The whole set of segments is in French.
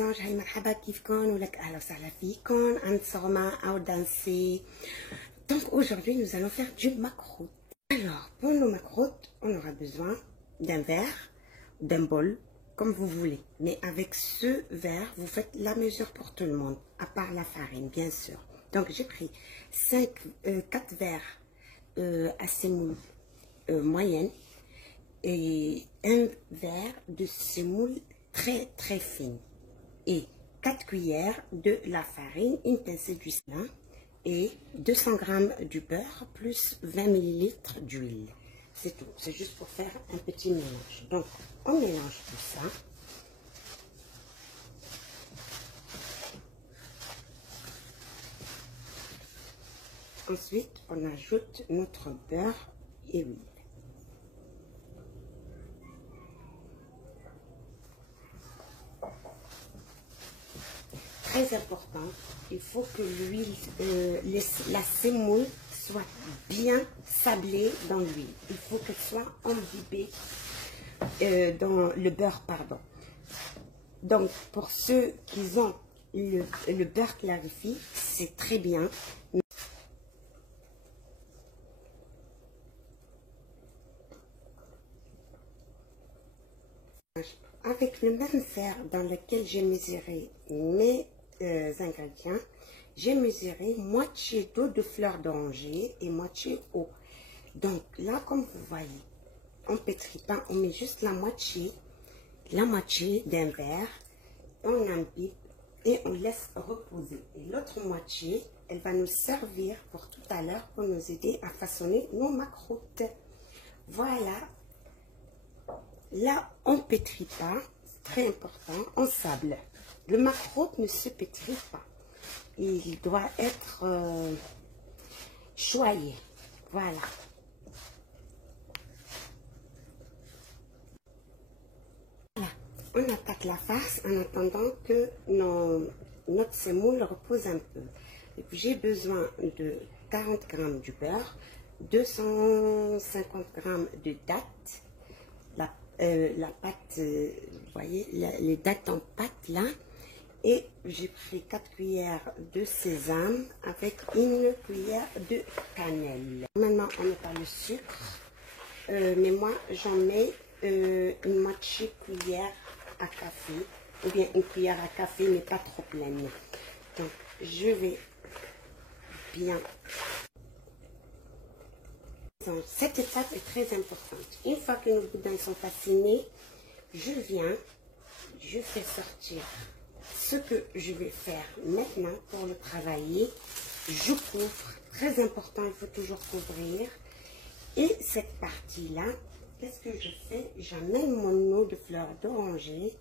anges, هاي مرحبا كيفكن ولك أهلا وسهلا فيكن عند Sorma au danser. Donc aujourd'hui nous allons faire du macroute. Alors pour nos macroutes, on aura besoin d'un verre, d'un bol, comme vous voulez. Mais avec ce verre, vous faites la mesure pour tout le monde, à part la farine bien sûr. Donc j'ai pris 4 verres à semoule moyenne et un verre de semoule très fine et 4 cuillères de la farine, une pincée d'huile et 200 g du beurre plus 20 ml d'huile. C'est tout, c'est juste pour faire un petit mélange. Donc on mélange tout ça. Ensuite on ajoute notre beurre et huile. Très important, il faut que l'huile, la semoule soit bien sablée dans l'huile. Il faut qu'elle soit imbibée dans le beurre, pardon. Donc, pour ceux qui ont le beurre clarifié, c'est très bien. Avec le même verre dans lequel j'ai mesuré mes ingrédients, j'ai mesuré moitié d'eau de fleur d'oranger et moitié eau. Donc là, comme vous voyez, on pétrit pas, on met juste la moitié d'un verre, on imbibe et on laisse reposer. Et l'autre moitié, elle va nous servir pour tout à l'heure pour nous aider à façonner nos macroutes. Voilà. Là, on ne pétrit pas, c'est très important, on sable. Le macroute ne se pétrit pas. Il doit être choyé. Voilà. Voilà. On attaque la farce en attendant que notre semoule repose un peu. J'ai besoin de 40 g du beurre, 250 g de dattes, la pâte, vous voyez, les dattes en pâte là, et j'ai pris 4 cuillères de sésame avec une cuillère de cannelle. Maintenant on met pas le sucre, mais moi j'en mets une moitié cuillère à café, ou bien une cuillère à café mais pas trop pleine. Donc je vais bien. Cette étape est très importante. Une fois que nos boudins sont fascinés, je fais sortir ce que je vais faire maintenant pour le travailler. Je couvre, très important, il faut toujours couvrir. Et cette partie-là, qu'est-ce que je fais? J'amène mon eau de fleur d'oranger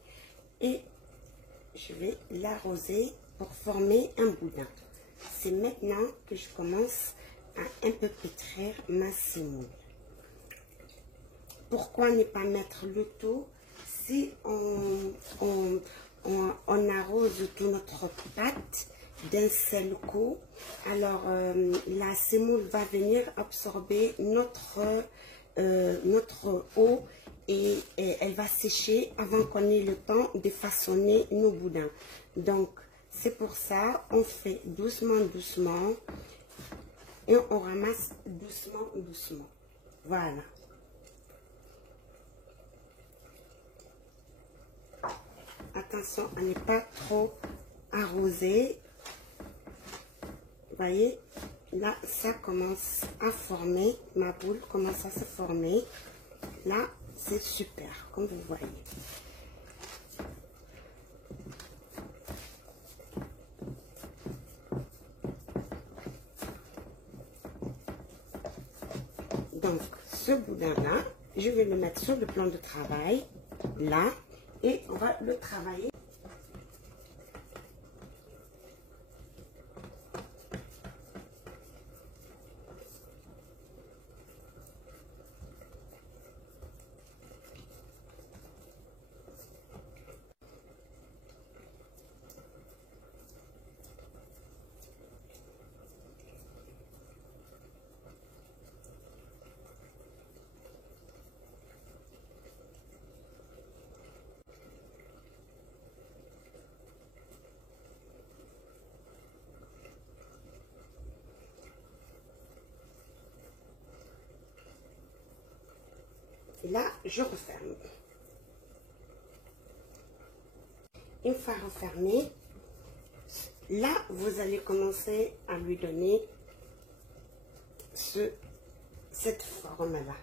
et je vais l'arroser pour former un boudin. C'est maintenant que je commence à un peu pétrir ma semoule. Pourquoi ne pas mettre le tout si on arrose toute notre pâte d'un seul coup? Alors la semoule va venir absorber notre eau et elle va sécher avant qu'on ait le temps de façonner nos boudins. Donc c'est pour ça on fait doucement et on ramasse doucement. Voilà. Attention à ne pas trop arroser. Vous voyez, là, ça commence à former. Ma boule commence à se former. Là, c'est super, comme vous voyez. Donc, ce boudin-là, je vais le mettre sur le plan de travail, là, et on va le travailler. Et là, je referme. Une fois refermé, là, vous allez commencer à lui donner cette forme-là.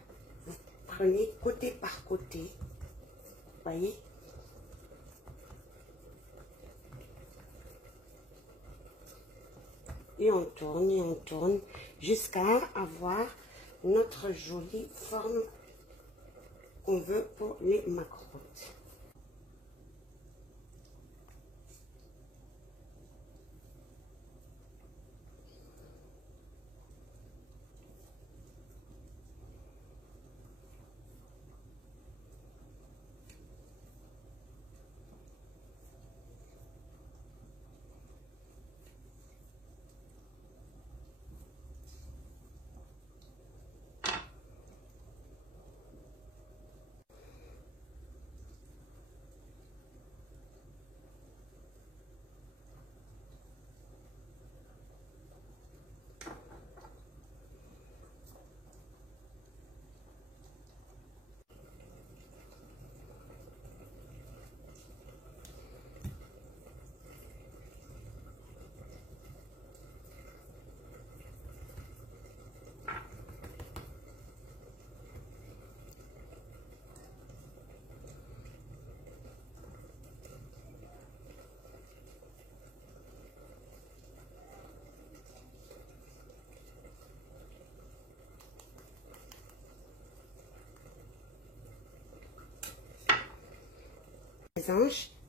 Vous prenez côté par côté, vous voyez? Et on tourne jusqu'à avoir notre jolie forme qu'on veut pour les macroutes.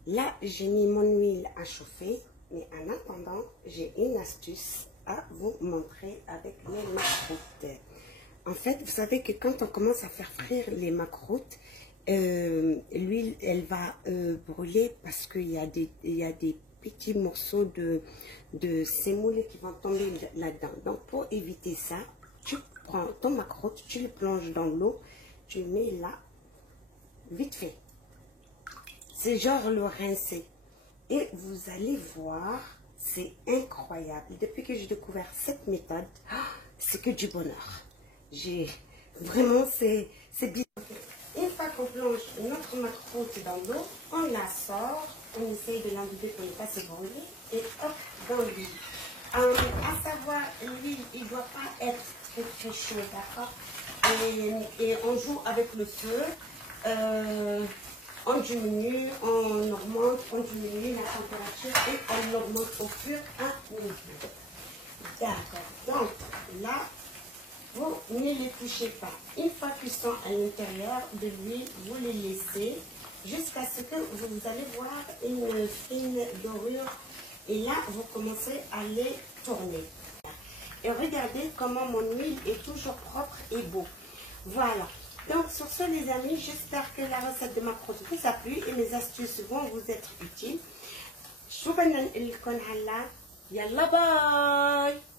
Là, j'ai mis mon huile à chauffer, mais en attendant, j'ai une astuce à vous montrer avec les macroutes. En fait, vous savez que quand on commence à faire frire les macroutes, l'huile, elle va brûler parce qu'il y a des petits morceaux de sémoule qui vont tomber là-dedans. Donc, pour éviter ça, tu prends ton macroute, tu le plonges dans l'eau, tu le mets là, vite fait. C'est genre le rincer. Et vous allez voir, c'est incroyable. Depuis que j'ai découvert cette méthode, c'est que du bonheur. Vraiment, c'est bien. Une fois qu'on plonge notre macroute dans l'eau, on la sort, on essaye de l'enlever pour ne pas se brûler, et hop, dans l'huile. À savoir, l'huile, il ne doit pas être très très chaud, d'accord? Et on joue avec le feu. On diminue, on augmente, on diminue la température et on augmente au fur et à mesure. D'accord. Donc là, vous ne les touchez pas. Une fois qu'ils sont à l'intérieur de l'huile, vous les laissez jusqu'à ce que vous allez voir une fine dorure. Et là, vous commencez à les tourner. Et regardez comment mon huile est toujours propre et beau. Voilà. Donc, sur ce, les amis, j'espère que la recette de macroute vous a plu et mes astuces vont vous être utiles. Shukran لكم على يلا باي.